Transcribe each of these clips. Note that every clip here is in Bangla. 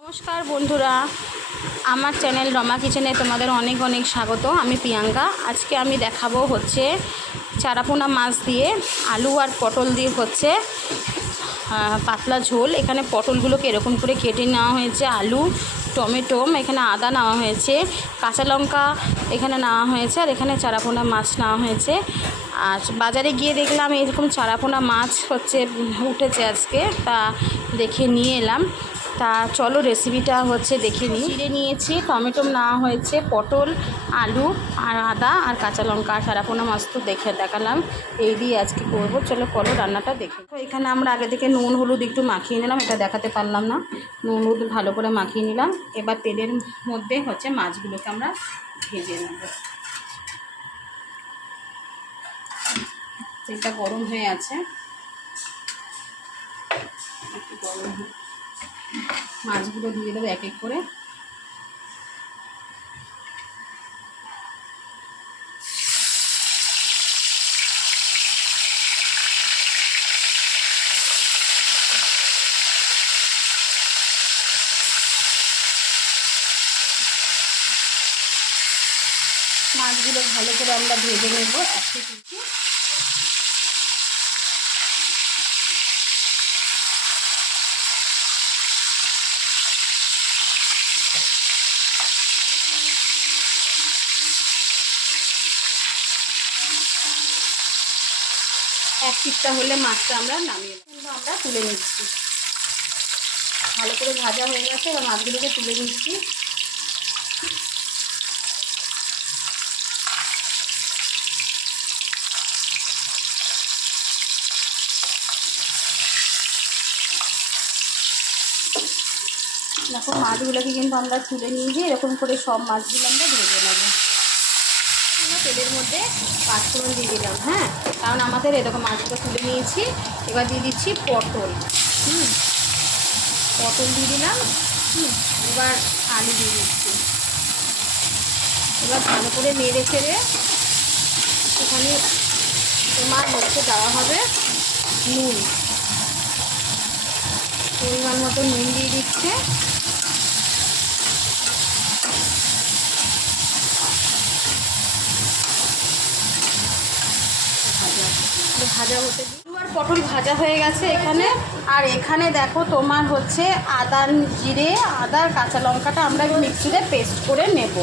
নমস্কার বন্ধুরা, আমার চ্যানেল রমা কিচেনে তোমাদের অনেক অনেক স্বাগত। আমি প্রিয়াঙ্কা। আজকে আমি দেখাবো হচ্ছে চারাপোনা মাছ দিয়ে আলু আর পটল দিয়ে হচ্ছে পাতলা ঝোল। এখানে পটলগুলোকে এরকম করে কেটে নেওয়া হয়েছে, আলু, টমেটো, এখানে আদা নেওয়া হয়েছে, কাঁচা লঙ্কা এখানে নেওয়া হয়েছে, আর এখানে চারাপোনা মাছ নেওয়া হয়েছে। আর বাজারে গিয়ে দেখলাম এরকম চারাপোনা মাছ হচ্ছে উঠেছে আজকে, তা দেখে নিয়ে এলাম। তা চলো রেসিপিটা হচ্ছে দেখে নিই। জিরে নিয়েছি, টমেটো নেওয়া হয়েছে, পটল, আলু আর আদা আর কাঁচা লঙ্কা আর চারাপোনা মাছ তো দেখালাম। এই দিয়ে আজকে করবো। চলো রান্নাটা দেখে। তো এখানে আমরা আগে থেকে নুন হলুদ একটু মাখিয়ে নিলাম, এটা দেখাতে পারলাম না। নুন হলুদ ভালো করে মাখিয়ে নিলাম। এবার তেলের মধ্যে হচ্ছে মাছগুলোকে আমরা ভেজে নেব। তেলটা গরম হয়ে আছে, একটু গরম হয়ে মাছগুলো দিয়ে দেবো এক এক করে। মাছগুলো ভালো করে আমরা ভেজে নেব একটু কিছু। এক পিঠটা হলে মাছটা আমরা নামিয়ে আমরা তুলে নিচ্ছি। ভালো করে ভাজা হয়ে গেছে, এবার মাছগুলোকে তুলে নিচ্ছি। দেখো মাছগুলোকে কিন্তু আমরা তুলে নিয়ে গিয়ে এরকম করে সব মাছগুলো আমরা ভেজে নেব। আমরা তেলের মধ্যে পাঁচফোড়ন দিয়ে দিলাম, হ্যাঁ, কারণ আমাদের এরকম মাছগুলো তুলে নিয়েছি। এবার দিয়ে দিচ্ছি পটল, পটল দিয়ে দিলাম। এবার আলু দিয়ে দিচ্ছি। এবার ভালো করে নেড়ে ছেড়ে এখানে তোমার হচ্ছে দেওয়া হবে নুন, পরিমাণ মতো নুন দিয়ে দিচ্ছে। ভাজা হতে দিই। আর পটল ভাজা হয়ে গেছে এখানে। আর এখানে দেখো তোমার হচ্ছে আদা, জিরে, আদা আর কাঁচা লঙ্কাটা আমরা মিক্সিতে পেস্ট করে নেব।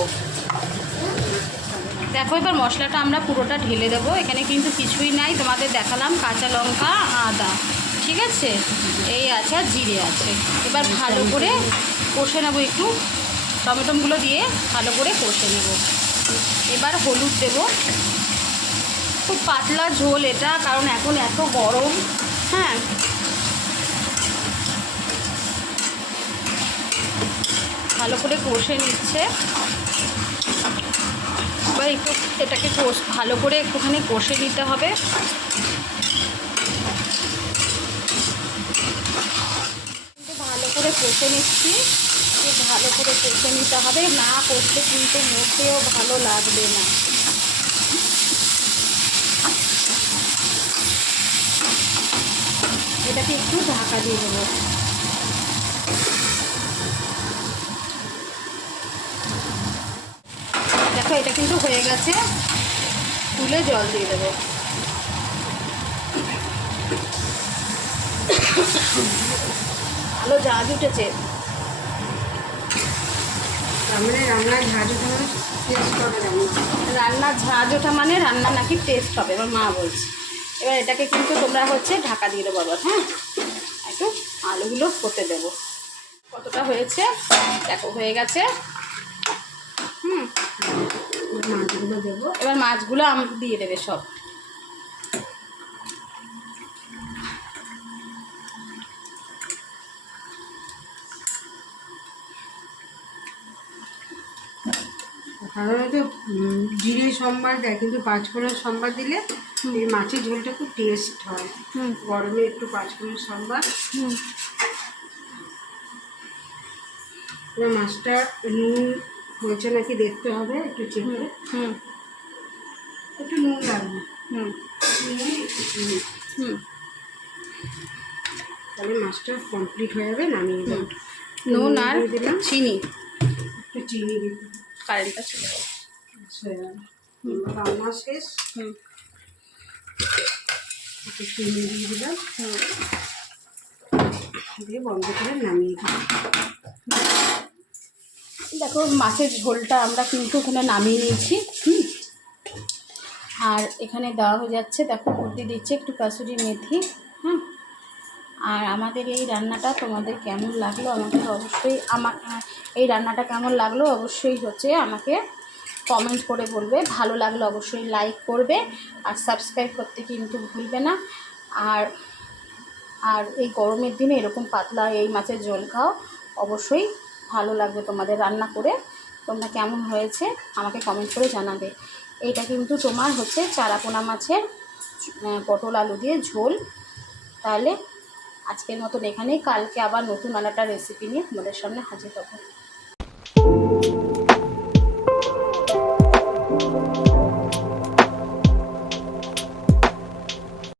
দেখো এবার মশলাটা আমরা পুরোটা ঢেলে দেবো। এখানে কিন্তু কিছুই নাই, তোমাদের দেখালাম কাঁচা লঙ্কা, আদা, ঠিক আছে, এই আছে, আর জিরে আছে। এবার ভালো করে কষে নেবো, একটু টমেটোগুলো দিয়ে ভালো করে কষে নেব। এবার হলুদ দেবো। খুব পাতলা ঝোল এটা, কারণ এখন এত গরম। হ্যাঁ, ভালো করে কষে নিচ্ছে। এবার একটু এটাকে ভালো করে একটুখানি কষে নিতে হবে। ভালো করে কষে নিচ্ছি, ভালো করে কষে নিতে হবে, না কষলে কিন্তু মোটেও ভালো লাগবে না। এটাকে একটু ঢাকা দিয়ে দেবো। দেখো এটা কিন্তু হয়ে গেছে, তুলে জল দিয়ে দেবো। ভালো ঝাঁজ উঠেছে। রান্নার ঝাঁজ ওঠা মানে রান্না নাকি টেস্ট হবে, এবার মা বলছে। এবার এটাকে কিন্তু তোমরা হচ্ছে ঢাকা দিয়ে দেবো আবার। হ্যাঁ, একটু আলুগুলো করতে দেবো। কতটা হয়েছে দেখো, হয়ে গেছে। মাছগুলো দেবো। এবার মাছগুলো দিয়ে দেবে সব। সাধারণত জিরে সম্বার দেয়, কিন্তু পাঁচফোড়ন সম্বার দিলে এই মাছের ঝোলটা খুব টেস্ট হয়। গরমে একটু পাঁচফোড়ন সম্বার। মাছটা নুন হয়েছে নাকি দেখতে হবে, একটু চেপে। একটু নুন লাগবে। তাহলে মাছটা কমপ্লিট হয়ে যাবে, নামিয়ে দেবো। নুন আর দিয়ে দিলাম, চিনি। একটু চিনি দিতে কারেন্টটা চলে গেল। রান্না শেষ। হুম একটু চিনি দিয়ে দিলাম, হুম দিয়ে বন্ধ করে নামিয়ে দিলাম। দেখো মাছের ঝোলটা আমরা কিন্তু এখানে নামিয়ে নিয়েছি। আর এখানে দেওয়া হয়ে যাচ্ছে, দেখো কুর্তি দিচ্ছে একটু কাসুরি মেথি। হ্যাঁ, আর আমাদের এই রান্নাটা তোমাদের কেমন লাগলো আমাকে অবশ্যই, এই রান্নাটা কেমন লাগলো অবশ্যই আমাকে কমেন্ট করে বলবে। ভালো লাগলে অবশ্যই লাইক করবে আর সাবস্ক্রাইব করতে কিন্তু ভুলবে না। আর আর এই গরমের দিনে এরকম পাতলা এই মাছের ঝোল খাও, অবশ্যই ভালো লাগবে তোমাদের রান্না করে। তোমরা কেমন হয়েছে আমাকে কমেন্ট করে জানাবে। এইটা কিন্তু তোমার চারাপোনা মাছের পটল আলু দিয়ে ঝোল। তাহলে আজকের মতন এখানেই, কালকে আবার নতুন আরেকটা রেসিপি নিয়ে তোমাদের সামনে হাজির হবো।